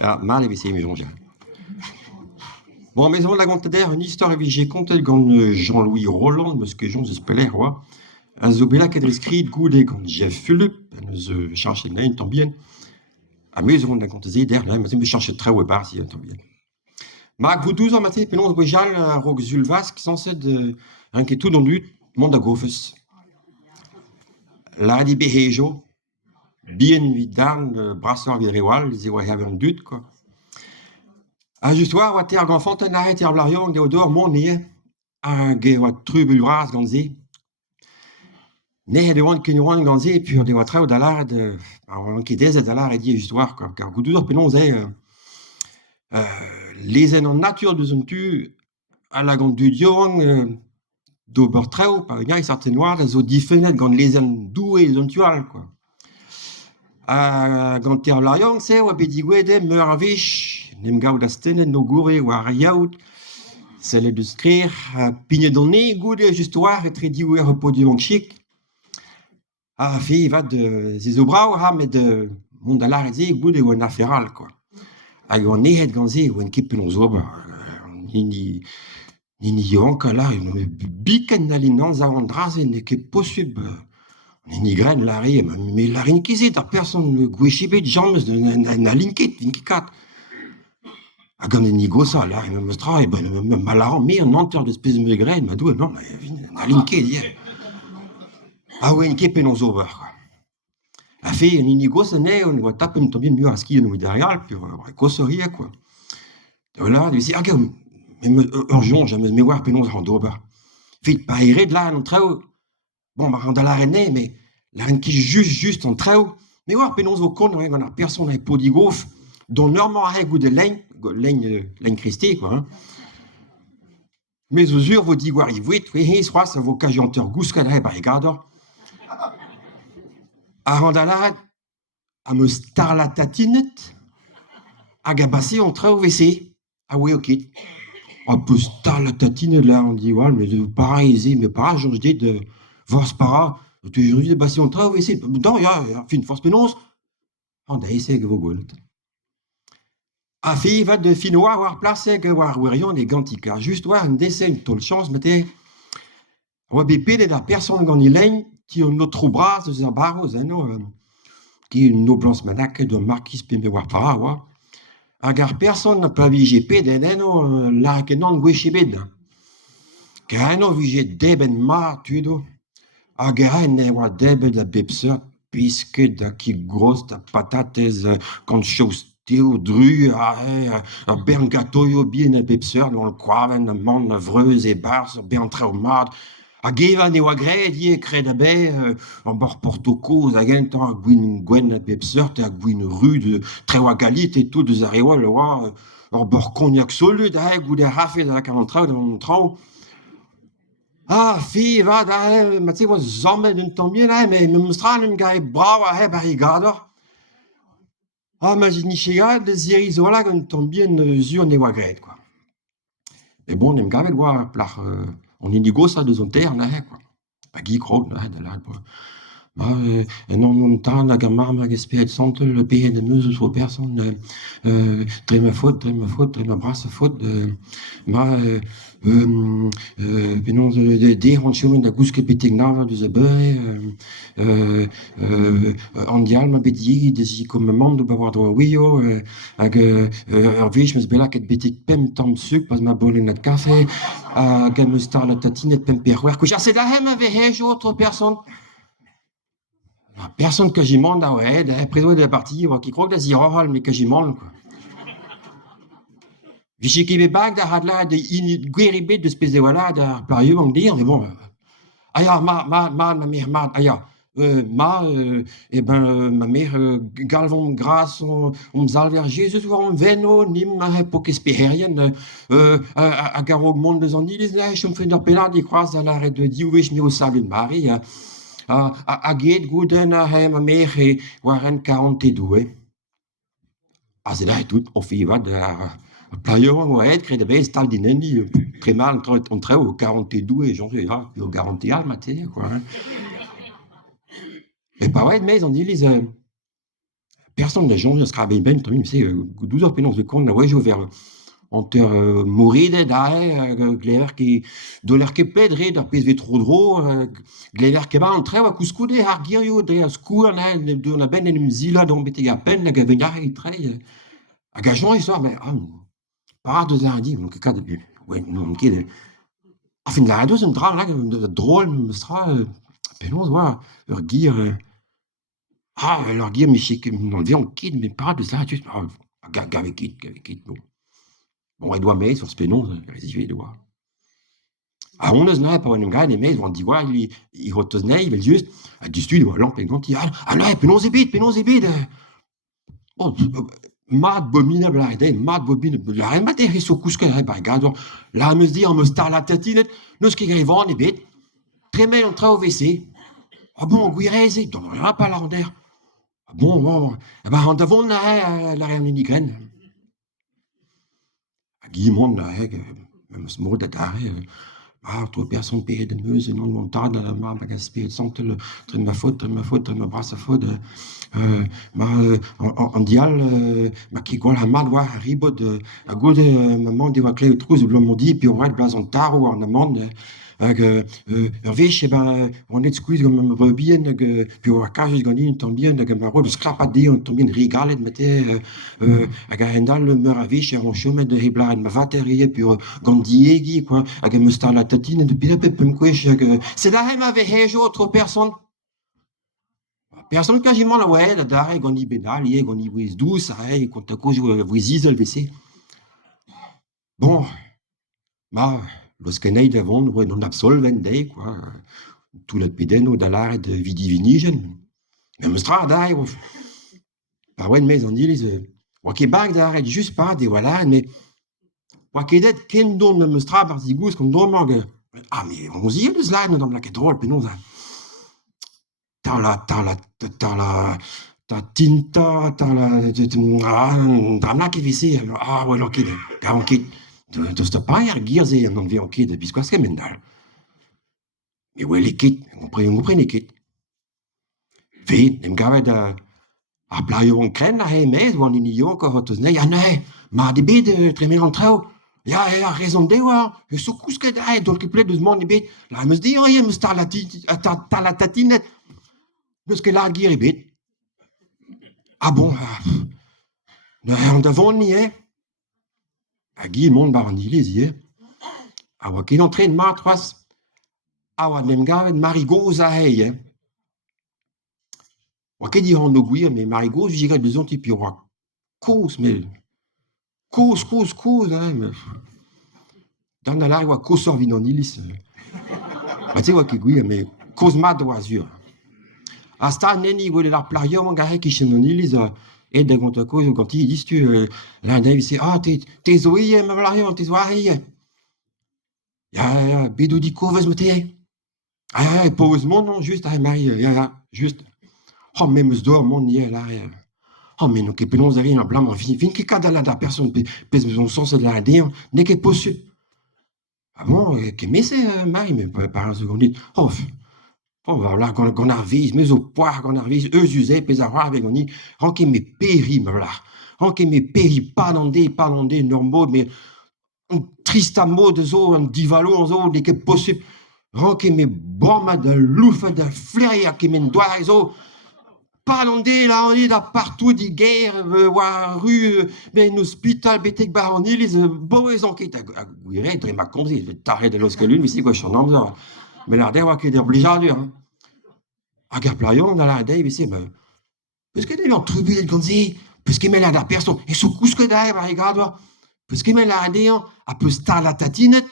Ja, mal vi se maison. Bon, maison de la Gontadère, une histoire que j'ai contée quand Jean-Louis Roland, parce que Jean Zespelé, roi, un zobela qui a écrit goût quand Jeff Philippe, je cherche une ligne, tant bien. A maison de la Gontadère, là, je me cherche très au bar, si tant bien. Marc, vous 12 ans, matin, puis non, Gojal, Rogue Zulvas, qui censé de, un qui est tout dans le monde à Gofus. Là, dit Behejo, bien vidan, brasseur virewal, les évois un doute, quoi. A just war, wat er gant fontenaret er blarion, de odor mon nie, a ge wat trubel ras ganzi. Ne de wan ken wan ganzi, puis de wat trao dalar de, an ki dezet dalar edi just war, quoi. Car goudour penon ze, lezen an natur de zon tu, a la gant du dion, d'ober trao, par une certaine noir, da zo difenet gant lezen doué zon tual, quoi. Gant er blarion, se, oa bedi gwede, meur a vich, nem gaout da stenet no goure war yaout, celle de skrir, pigne d'on nez, goude just war, et très diouer repodion chic. Ah, fi, va de zizo brau, ha, mais de mond alar et zi, goude ou en affaral, quoi. Hag on nehet ganzi, ou en kippen on zober, ni yonk là, biken nalinan za an draze, ne ket posub, ni gren lari, mais larin kizet, a person le gwechibet jambes na linket, vinkikat. Hag an ni gosa, là, et me stra, et ben, malaran, mais un anter de spes me gren, ma dou, non, na linket, yeah. Ah ouais, kippen on zober, quoi. A fait un inigo ne on va taper un bien mieux à ski nous derrière puis cosserie quoi. Voilà, lui c'est ah mais urgent jamais me voir penon en dober. Fait pas iré de là en trao. Bon bah on dans l'arène mais l'arène qui juste en trao. Mais voir penon au con on a personne avec podigof dont normalement avec goût de laine christé quoi. Hein. Mais aux yeux vous dit voir il voit oui soit ça vos cajanteur gouscadre par regarder. A randalade a me star la tatinet hag a basse on trao WC. Ah oui, ok. On peut star la tatinet là, on dit, ouais, mais pareil, mais pareil, je dis de voir para, tu as de basse on trao WC. Non, il y a une force pénose. On a essayé que vous goulez. A fi va de finois voir placé que voir rien des gantica. Juste voir un décès, une tole chance, mettez. On va bépé de la personne dans l'île qui a notre bras de sa barre, qui est une noblesse manac de marquis pémé voir para, ouais. Agar personne n'a pas vu GP d'eneno la que non gwechibed. Gano vu deben ma tudo. Agar ne wa debe da bepser puisque da qui grosse da patates quand chose teo dru a bern gatoio bien a bepser dans le quaven a man vreuse et bars bien traumad. A geva ne oa gred ye kred a be an bar portokoz a gentan a gwen a bepsert a gwen rude tre oa galit et tout deus a rewal oa an bar cognac solut a goude a rafe da la karantrao da an trao. Ah, fi, va da ma te oa zammet un tambien la mais me mostral un gai brau a heb a rigador. Ah, ma ni chegad de ziri zola un tambien zur ne oa gred, quoi. Mais bon, nem gavet oa plach on indigo ça de zon terre, quoi. Pas guy krog, de là, quoi. Non tan la gamar ma gespet santel le pays de meuse soit personne très ma faute très ma brasse faute ma penon de ranchon da gouske petegnar de zaber andial ma bedi de comme membre de bavoir do wio hag vich mes bela ket betek pem tam suc pas ma bolle na café gam star la tatinette pem perwer que j'ai da hem avec autre personne. Personne que j'y monde, ah ouais, après de la partie, qui croit que la zirahal, mais que j'y monde, quoi. Vichy qui bag, da hadla, de guéribé de spézé, voilà, da plarieux, on dire, mais bon, aya, ma mère, eh ben, ma mère, galvon, grâce, on m'zalver Jésus, on veno, nim, ma époque espérien, à garog monde de zandi, je me fais d'un pénard, d'y croise à l'arrêt de Dieu, je me au salut de Marie, a get gouden a hem a mère waren 42. A c'est là tout, on fait va de player on être créé de base tal d'inendi très mal on très au 42 j'en sais là au 41 matin quoi. Et pas ouais mais on dit les personne de gens, sera bien, tu sais, 12 heures, pénons de con, ouais, je vais vers, entre mourir d'ailleurs, glever qui, de l'air qui pèdre, d'un pèse trop drôle, glever qui va entrer, ou couscous des hargirio, des scours, on a ben une zila, dont bête à peine, la gavenard, il traîne, à gageon, histoire, mais, pas de lundi, donc, cas de, ouais, non, qui est, enfin, la radio, c'est un drame, là, drôle, me sera, pénons, voilà, leur gear, leur gear, mais chic, on vient en kid, mais pas de ça, juste, gave kid, bon. Bon, il doit mettre sur ce pénon, il doit. Ah, on ne pas un gars, les mecs vont dire, ouais, il retourne, il veut juste, à du studio, alors, pénon, là, pénon, c'est bide. Oh, mad abominable, là, mad abominable, là, ma terre, ils sont couchés, bah, regarde, là, me dit, on me star la tatine, nous, ce qui est les bêtes, très bien, on travaille au WC. Ah bon, guirez, donc, on n'a pas la rondeur. Ah bon, eh ben, on devant, la reine migraine. Guy, monde, là, même ce mot d'arrêt, trop personne paye de meuse, non, mon tas, de la marque, gaspille, sans le train de ma faute, ma brasse à faute, en dial, ma qui goal à mal, voir, à ribot, à goût de maman, des clés, trousse, le monde, puis on va être blason tard ou en amende, un viche, ben, on est squeeze comme un bien, puis on va cacher, on tombe bien, ma robe, scrap à dire, on tombe bien, rigale, mettez, à garendal, le meur à viche, on chemin de riblar, ma vaterie, puis Gandiegi, quoi, avec me star la tatine, depuis la pepe, me couche, c'est là, elle m'avait héjo, autre personne. Personne quasiment là, ouais, là, d'arrêt, Gandi Bénal, y est, Gandi Wiz douce, quand à cause, vous isole, WC. Bon, ma, lo skenei davon, ouais, non absolvent, day, quoi, tout le pédeno, d'alare, de vidivinigen. Mais me stra, d'ail, par ouais, mais on dit, ok, bag d'arrêt, juste pas, des voilà, mais, wakedet, ken don, me stra, par zigous, comme don, ah, mais on y est, là, dans la drôle, puis non, t'as la tinta, t'as la qui visi, ouais, ok, ok, de ce pas, gears et non vient ok, de bisquas que mendal. Mais ouais, les kits, on prend les kits. Fait, nem gavet a plaio on crène, la mais, ou en inio, encore autosne, ya ne, ma de bide, très en trao. Ja, raison de voir, je suis cousque d'ail, donc il plaît de ce monde, là, me dit, oh, il me star la tatinette, parce que là, gear est bête. Ah bon, on devant ni, hein? A Guy, monde barni, les yeux. Ah, ouais, qu'il entraîne ma trois. Ah, ouais, nem gavet marigoz a hey, hein? Ouais, qu'il dit en oguir, mais marigoz, j'irai deux ans, puis ouais, cause, mais, cause, hein, mais. Dans la largue, ouais, cause sorvin en ilis. Bah, tu sais, ouais, qu'il guir, mais, cause mat de oisure. A sta, neni, ouais, la plario, mon gars, qui chen en ilis, et de contre cause, quand il dit, tu, l'un d'eux, il sait, t'es zoïe, ma plario, t'es zoïe. Ja, bidou di covez me te. Pausemont, non, juste, Marie, juste. Oh, mais me dor, mon nier, là. Oh, mais non, que penons ari en blanc, fin que cada la personne pèse son sens de la dire, n'est que possible. Ah bon, que mais c'est, Marie, mais par un second dit, oh, voilà, qu'on arvise, mais au poire, qu'on arvise, eux usés, pèse à voir avec on dit, oh, que mes péris, me voilà. Oh, que mes péris, pas dans des normaux, mais un triste mot de zo, un divalo, en zo, n'est que possible. Oh, que mes bombes de louf, de flair, que mes doigts, zo, Parlons-des, là, on est là partout, des guerres, rue, ben, hôpital, bétek, baroni, les beaux enquêtes, à Guiret, très ma conzi, taré de l'oscalune, mais c'est quoi, je suis en homme, mais la dernière, qui est obligé à dire, hein. À Garplayon, dans la dernière, c'est, mais, parce que des gens troublés, comme si, parce qu'il met la personne, et ce coup, ce que d'ailleurs, regarde, parce qu'il met la dernière, à peu star la tatinette,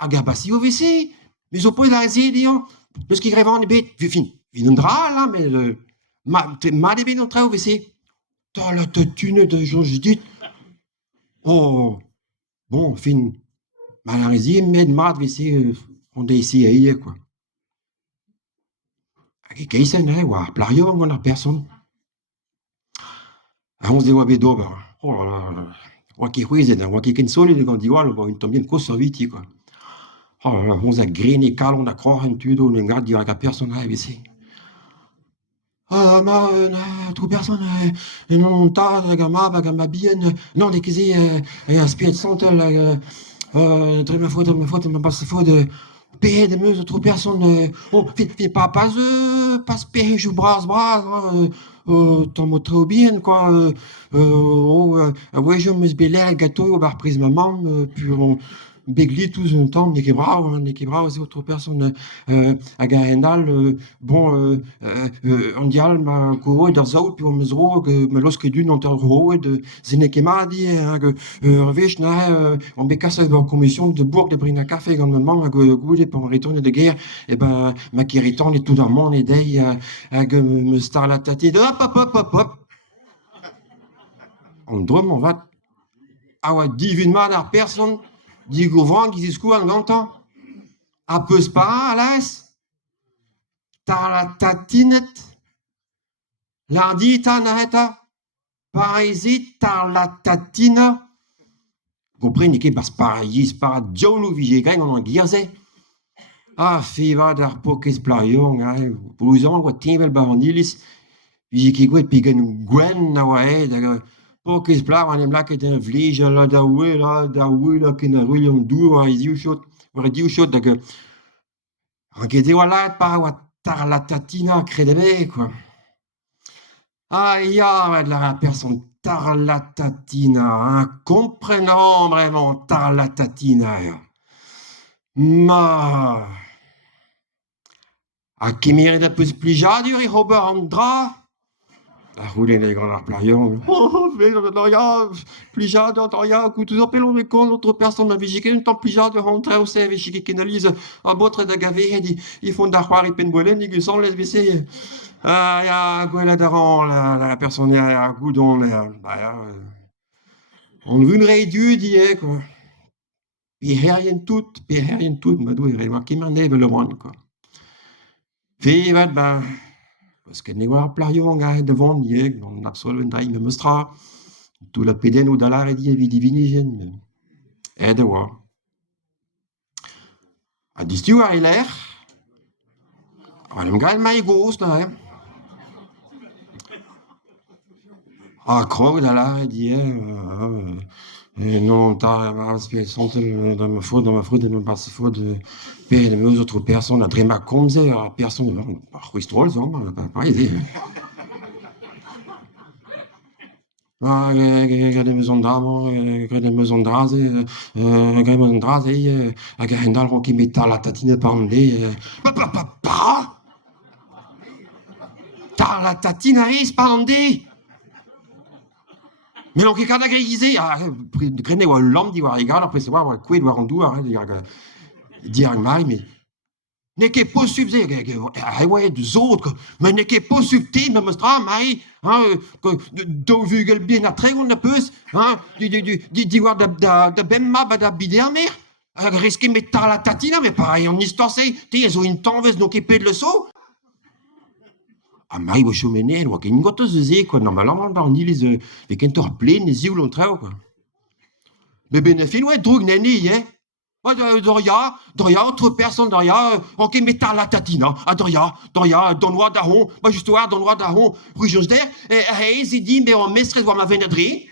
à Gabassi au WC, mais au point de la résidence, parce qu'il rêve en bête, fin, viendra, là, mais, ma débit non très WC. T'as la tatine de Jean Judith. Oh, bon, fin, malarésie, mais de mat WC, on est ici à hier, quoi. Qu'est-ce que c'est, ouais, plario, on a personne. Ah, on se dit, ouais, bédo, bah, oh là là, ouais, qui ruise, ouais, qui est solide, quand on dit, ouais, on tombe bien, cause vite, quoi. Oh là là, on a grainé, cal, on a croire, un tudo, on a gardé, il y a personne à WC. Ah, ma, trop personne, non, ta, gama, bien, non, des quasi, aspect de santé, très ma faute, ma passe faute, payer des meuse, trop personne, oh, fais pas payer, je brasse, t'en montres trop bien, quoi, ouais, je me sbélais, le gâteau, au bar prise maman, puis on, Begli tous un temps, ne quebrava, c'est autre personne, à Garendal, bon, on dial, ma coro, der zaut, puis on me zro, me loske d'une, on ter ro, de zenekemadi, que, revech, on becasse en commission de Bourg, de Brina Café, comme maman, goude, pour retourner de guerre, et ben, ma qui retourne, et tout dans mon idée, me star la tête, de hop. On drum, on va, ah ouais, divinement à personne, dit gouvrant, qui s'escoue en longtemps. A peu spara, alas, tar la tatinette, lundi tanaheta, paraisit tar la tatina. Comprenez que bas parais, para diolo vigegain on girze. Ah, fiva dar pokes plaion, pouzon, quoi, timbel baronilis, vigekigwe pigen gwen na wae, daga, pokes pla, on aime là que d'un vlige, là, da oué, là, que na ruille, on doux, idiou chaud, daga, on gede wala, para wa tar la tatina, credebe, quoi. Ah, il y a de la personne tarlatatina, comprenant vraiment tarlatatina. Ma. A qui mérite plus plijadur, Robert Andra. A rouler les grands arplaillons. Oh, mais rien, plijadur, rien, coup tout appelons les cons, l'autre personne m'a vigilé, un temps plijadur, rentrer au CV, chiquet qui analyse, en botre de gavé, ils font d'avoir, ils peinent boilen, ils sont les WC. Ah, ja, quella daran, la personne a goudon, on vunrei du die, quoi. Puis rien tout, me doit remarquer ma neve le one, quoi. Puis, bah, parce que ne war plarion, devant, nie, on absolven dai me mustra, tout la péden ou dalar et die divinigen, et de war. A distiu a l'air, on me mai gos, là, Ah, krog da la die, non, ta sont dans ma faute, de pas faute de père de mes autres personnes, à drema komze, a personne, ruistrol, so, pas idée. Ah, grede maison d'amo, grede maison drase, grede maison drase, a garendal roki meta la tatine parmlé, ta la tatine is parmlé. Mais non, che cada grisé, grene ou l'homme dit, regarde, après c'est voir, quoi, doit rendre, dire mal, mais n'est que pas subtil, ah ouais, des autres, mais n'est que pas subtil, me mostra, mais, de vu que bien à très grande puce, di voir de ben ma, da bider mer, risquer mettre la tatina, mais pareil, en histoire, c'est, ils ont une tenveuse, donc ils pèdent le saut. Ah, mai wo chomene, wa ken goto zeze, quoi. Normalement, on dit les kentor plein, les yeux l'ont trao, quoi. Mais bénéfice, ouais, drogue neni, hein. Doria, autre personne, Doria, ok, mais t'as la tatina, Doria, donne-moi d'ahon, moi, juste, donne-moi d'ahon, rue Josder, et, dit, mais on mestre, voir ma vénédrie.